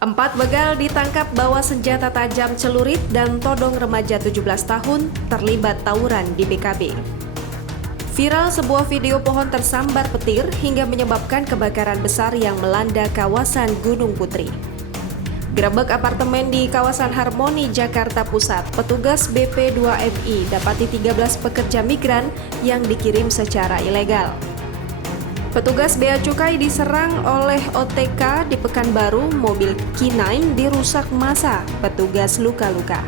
Empat begal ditangkap bawa senjata tajam celurit dan todong remaja 17 tahun terlibat tawuran di BKB. Viral sebuah video pohon tersambar petir hingga menyebabkan kebakaran besar yang melanda kawasan Gunung Putri. Gerebek apartemen di kawasan Harmoni, Jakarta Pusat, petugas BP2MI dapati 13 pekerja migran yang dikirim secara ilegal. Petugas Bea Cukai diserang oleh OTK di Pekanbaru, mobil K9 dirusak massa, petugas luka-luka.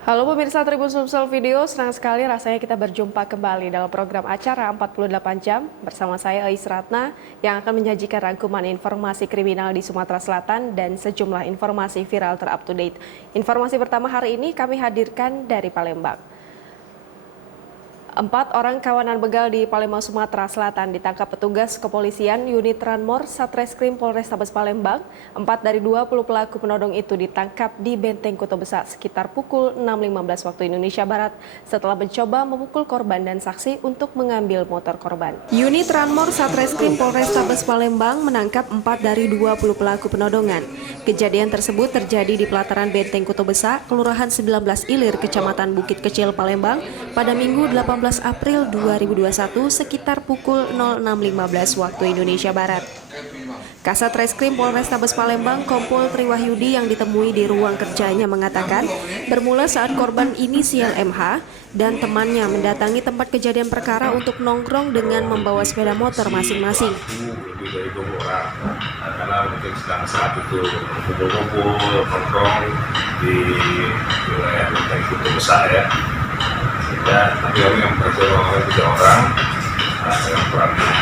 Halo pemirsa Tribun Sumsel Video, senang sekali rasanya kita berjumpa kembali dalam program acara 48 jam bersama saya Ais Ratna yang akan menyajikan rangkuman informasi kriminal di Sumatera Selatan dan sejumlah informasi viral terupdate. Informasi pertama hari ini kami hadirkan dari Palembang. 4 orang kawanan begal di Palembang, Sumatera Selatan ditangkap petugas kepolisian unit Ranmor Satreskrim Polrestabes Palembang. 4 dari 20 pelaku penodong itu ditangkap di Benteng Kota Besar sekitar pukul 6.15 waktu Indonesia Barat setelah mencoba memukul korban dan saksi untuk mengambil motor korban. Unit Ranmor Satreskrim Polrestabes Palembang menangkap 4 dari 20 pelaku penodongan. Kejadian tersebut terjadi di pelataran Benteng Kota Besar, Kelurahan 19 Ilir, Kecamatan Bukit Kecil, Palembang pada Minggu 18 April 2021 sekitar pukul 06.15 waktu Indonesia Barat. Kasat Reskrim Polrestabes Palembang Kompol Triwahyudi yang ditemui di ruang kerjanya mengatakan bermula saat korban inisial MH dan temannya mendatangi tempat kejadian perkara untuk nongkrong dengan membawa sepeda motor masing-masing. Lebih dari 20 orang, karena mungkin sedang saat itu kumpul-kumpul nongkrong di wilayah Benteng Kota Besar ya. Sehingga nanti kami yang berjumlah 3 orang dengan perannya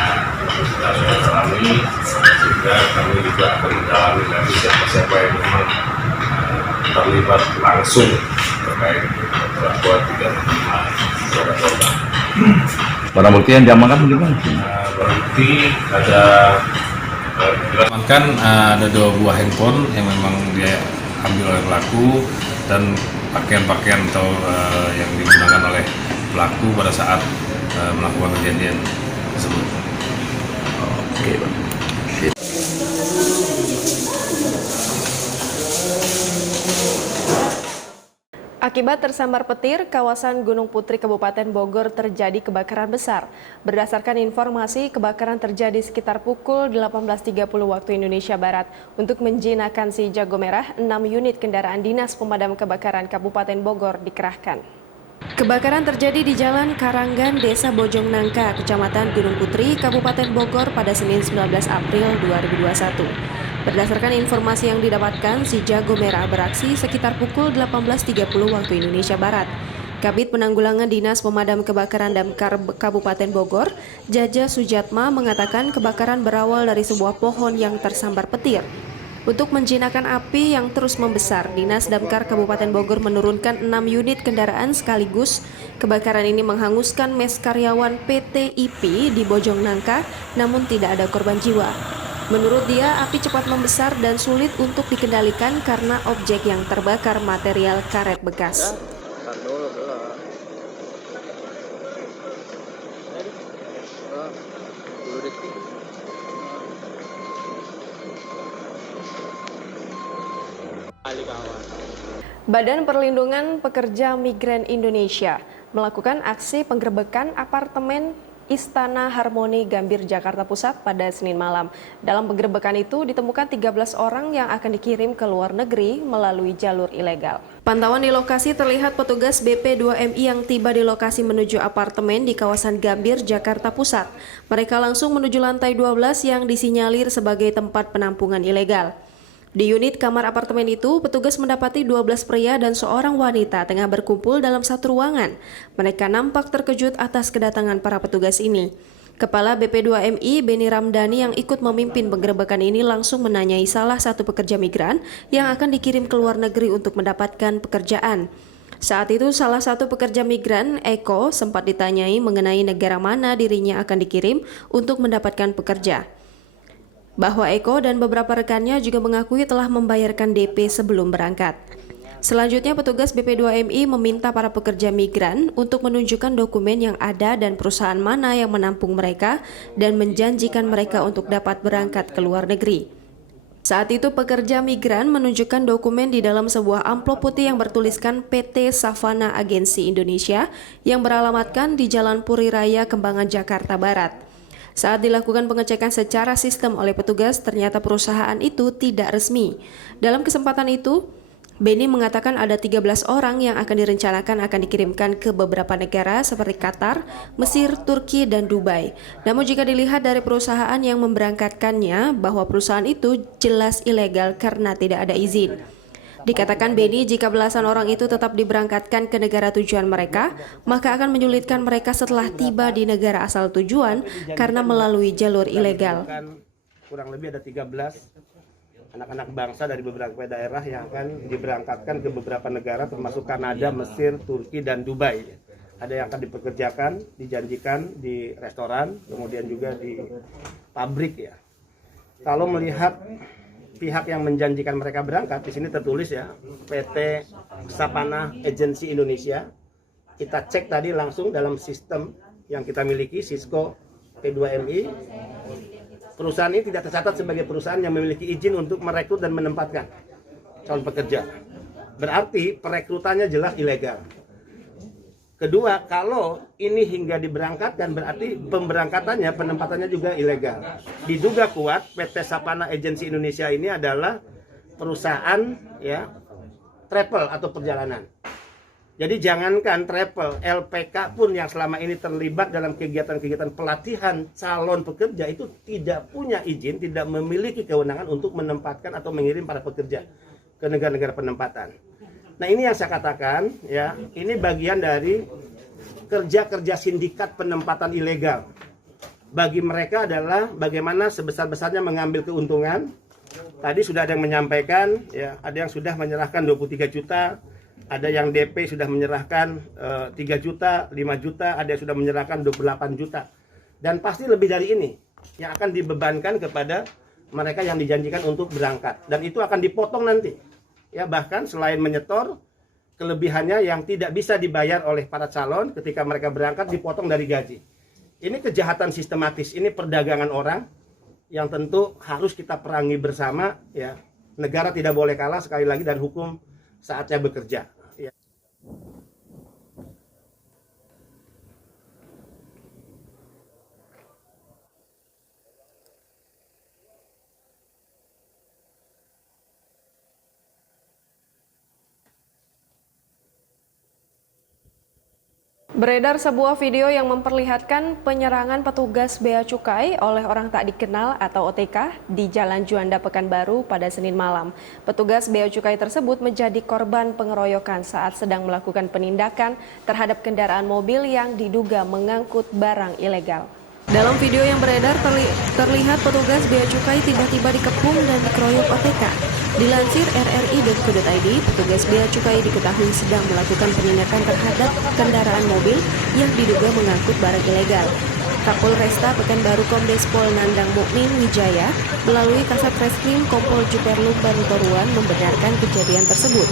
sudah dalami, sehingga kami juga akan mendalami nanti siapa-siapa yang memang terlibat langsung terkait perlakuan tidak menerima kepada korban. Barang bukti yang diamankan bagaimana? Barang bukti ada diamankan ada 2 buah handphone yang memang dia ambil oleh pelaku dan pakaian-pakaian atau yang digunakan oleh pelaku pada saat melakukan kejadian tersebut. Oke, Pak. Akibat tersambar petir, kawasan Gunung Putri Kabupaten Bogor terjadi kebakaran besar. Berdasarkan informasi, kebakaran terjadi sekitar pukul 18.30 waktu Indonesia Barat. Untuk menjinakkan si jago merah, 6 unit kendaraan dinas pemadam kebakaran Kabupaten Bogor dikerahkan. Kebakaran terjadi di Jalan Karanggan, Desa Bojong Nangka, Kecamatan Gunung Putri, Kabupaten Bogor pada Senin 19 April 2021. Berdasarkan informasi yang didapatkan, si jago merah beraksi sekitar pukul 18.30 waktu Indonesia Barat. Kabid Penanggulangan Dinas Pemadam Kebakaran Damkar Kabupaten Bogor, Jaja Sujatma mengatakan kebakaran berawal dari sebuah pohon yang tersambar petir. Untuk menjinakkan api yang terus membesar, Dinas Damkar Kabupaten Bogor menurunkan 6 unit kendaraan sekaligus. Kebakaran ini menghanguskan mes karyawan PT IP di Bojong Nangka, namun tidak ada korban jiwa. Menurut dia, api cepat membesar dan sulit untuk dikendalikan karena objek yang terbakar material karet bekas. Badan Perlindungan Pekerja Migran Indonesia melakukan aksi penggerebekan apartemen Istana Harmoni Gambir, Jakarta Pusat pada Senin malam. Dalam penggerebekan itu ditemukan 13 orang yang akan dikirim ke luar negeri melalui jalur ilegal. Pantauan di lokasi terlihat petugas BP2MI yang tiba di lokasi menuju apartemen di kawasan Gambir, Jakarta Pusat. Mereka langsung menuju lantai 12 yang disinyalir sebagai tempat penampungan ilegal. Di unit kamar apartemen itu, petugas mendapati 12 pria dan seorang wanita tengah berkumpul dalam satu ruangan. Mereka nampak terkejut atas kedatangan para petugas ini. Kepala BP2MI, Beni Ramdhani yang ikut memimpin penggerebekan ini langsung menanyai salah satu pekerja migran yang akan dikirim ke luar negeri untuk mendapatkan pekerjaan. Saat itu salah satu pekerja migran, Eko, sempat ditanyai mengenai negara mana dirinya akan dikirim untuk mendapatkan pekerja. Bahwa Eko dan beberapa rekannya juga mengakui telah membayarkan DP sebelum berangkat. Selanjutnya, petugas BP2MI meminta para pekerja migran untuk menunjukkan dokumen yang ada dan perusahaan mana yang menampung mereka dan menjanjikan mereka untuk dapat berangkat ke luar negeri. Saat itu, pekerja migran menunjukkan dokumen di dalam sebuah amplop putih yang bertuliskan PT Savana Agensi Indonesia yang beralamatkan di Jalan Puri Raya, Kembangan, Jakarta Barat. Saat dilakukan pengecekan secara sistem oleh petugas, ternyata perusahaan itu tidak resmi. Dalam kesempatan itu, Beni mengatakan ada 13 orang yang akan direncanakan akan dikirimkan ke beberapa negara seperti Qatar, Mesir, Turki, dan Dubai. Namun jika dilihat dari perusahaan yang memberangkatkannya, bahwa perusahaan itu jelas ilegal karena tidak ada izin. Dikatakan Beni, jika belasan orang itu tetap diberangkatkan ke negara tujuan mereka, maka akan menyulitkan mereka setelah tiba di negara asal tujuan karena melalui jalur ilegal. Kurang lebih ada 13 anak-anak bangsa dari beberapa daerah yang akan diberangkatkan ke beberapa negara termasuk Kanada, Mesir, Turki, dan Dubai. Ada yang akan dipekerjakan, dijanjikan di restoran, kemudian juga di pabrik ya. Kalau melihat pihak yang menjanjikan mereka berangkat, di sini tertulis ya, PT Savana Agensi Indonesia. Kita cek tadi langsung dalam sistem yang kita miliki, Cisco P2MI. Perusahaan ini tidak tercatat sebagai perusahaan yang memiliki izin untuk merekrut dan menempatkan calon pekerja. Berarti perekrutannya jelas ilegal. Kedua, kalau ini hingga diberangkatkan berarti pemberangkatannya, penempatannya juga ilegal. Diduga kuat PT Savana Agensi Indonesia ini adalah perusahaan ya travel atau perjalanan. Jadi jangankan travel, LPK pun yang selama ini terlibat dalam kegiatan-kegiatan pelatihan calon pekerja itu tidak punya izin, tidak memiliki kewenangan untuk menempatkan atau mengirim para pekerja ke negara-negara penempatan. Nah ini yang saya katakan ya, ini bagian dari kerja-kerja sindikat penempatan ilegal. Bagi mereka adalah bagaimana sebesar-besarnya mengambil keuntungan. Tadi sudah ada yang menyampaikan, ya, ada yang sudah menyerahkan 23 juta. Ada yang DP sudah menyerahkan 3 juta, 5 juta, ada yang sudah menyerahkan 28 juta. Dan pasti lebih dari ini yang akan dibebankan kepada mereka yang dijanjikan untuk berangkat. Dan itu akan dipotong nanti. Ya, bahkan selain menyetor, kelebihannya yang tidak bisa dibayar oleh para calon ketika mereka berangkat dipotong dari gaji. Ini kejahatan sistematis, ini perdagangan orang yang tentu harus kita perangi bersama. Ya, negara tidak boleh kalah sekali lagi dan hukum saatnya bekerja. Ya. Beredar sebuah video yang memperlihatkan penyerangan petugas Bea Cukai oleh orang tak dikenal atau OTK di Jalan Juanda, Pekanbaru pada Senin malam. Petugas Bea Cukai tersebut menjadi korban pengeroyokan saat sedang melakukan penindakan terhadap kendaraan mobil yang diduga mengangkut barang ilegal. Dalam video yang beredar terlihat petugas Bea Cukai tiba-tiba dikepung dan dikeroyok OTK. Dilansir RRI.co.id, petugas Bea Cukai diketahui sedang melakukan penindakan terhadap kendaraan mobil yang diduga mengangkut barang ilegal. Kapolresta Pekanbaru Kombes Pol Nandang Mukmin Wijaya melalui Kasat Reskrim Kompol Juperlum Banutoruan membenarkan kejadian tersebut.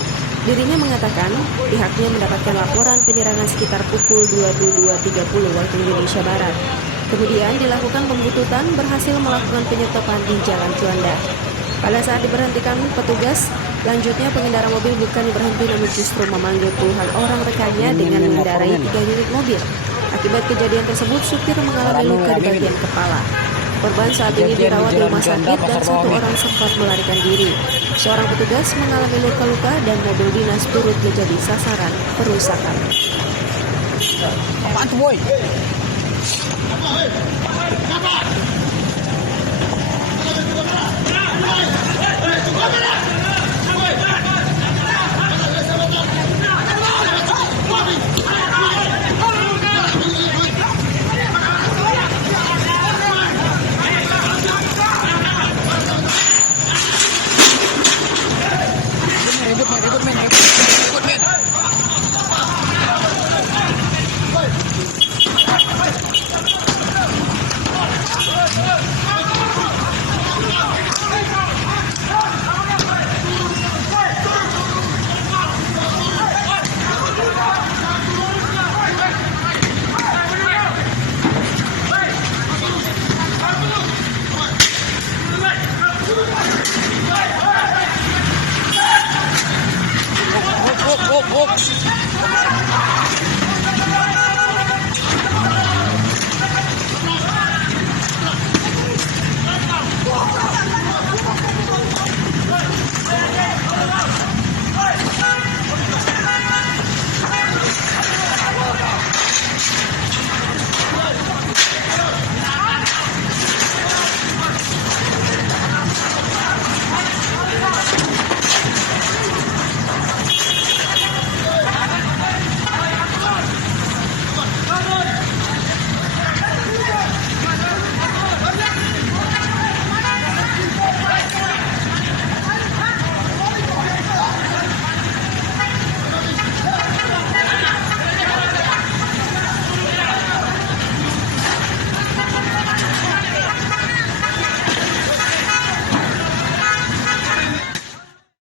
Dirinya mengatakan pihaknya mendapatkan laporan penyerangan sekitar pukul 22.30 waktu Indonesia Barat. Kemudian dilakukan pembuntutan berhasil melakukan penyetopan di Jalan Juanda. Pada saat diberhentikan petugas, lanjutnya pengendara mobil bukan berhenti namun justru memanggil puluhan orang rekannya dengan mengendarai 3 unit mobil. Akibat kejadian tersebut, supir mengalami luka di bagian kepala. Korban saat ini dirawat di rumah sakit dan 1 orang sempat melarikan diri. Seorang petugas mengalami luka-luka dan mobil dinas turut menjadi sasaran perusakan. Apaan tuh, boy? Ribut, men.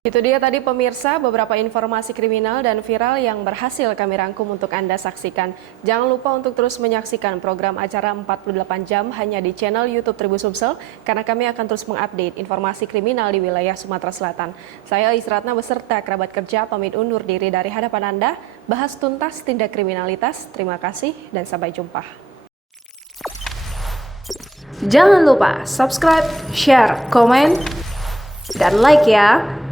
Itu dia tadi pemirsa beberapa informasi kriminal dan viral yang berhasil kami rangkum untuk Anda saksikan. Jangan lupa untuk terus menyaksikan program acara 48 jam hanya di channel YouTube Tribus Sumsel karena kami akan terus mengupdate informasi kriminal di wilayah Sumatera Selatan. Saya Isratna beserta kerabat kerja pamit undur diri dari hadapan Anda, bahas tuntas tindak kriminalitas. Terima kasih dan sampai jumpa. Jangan lupa subscribe, share, komen, dan like ya.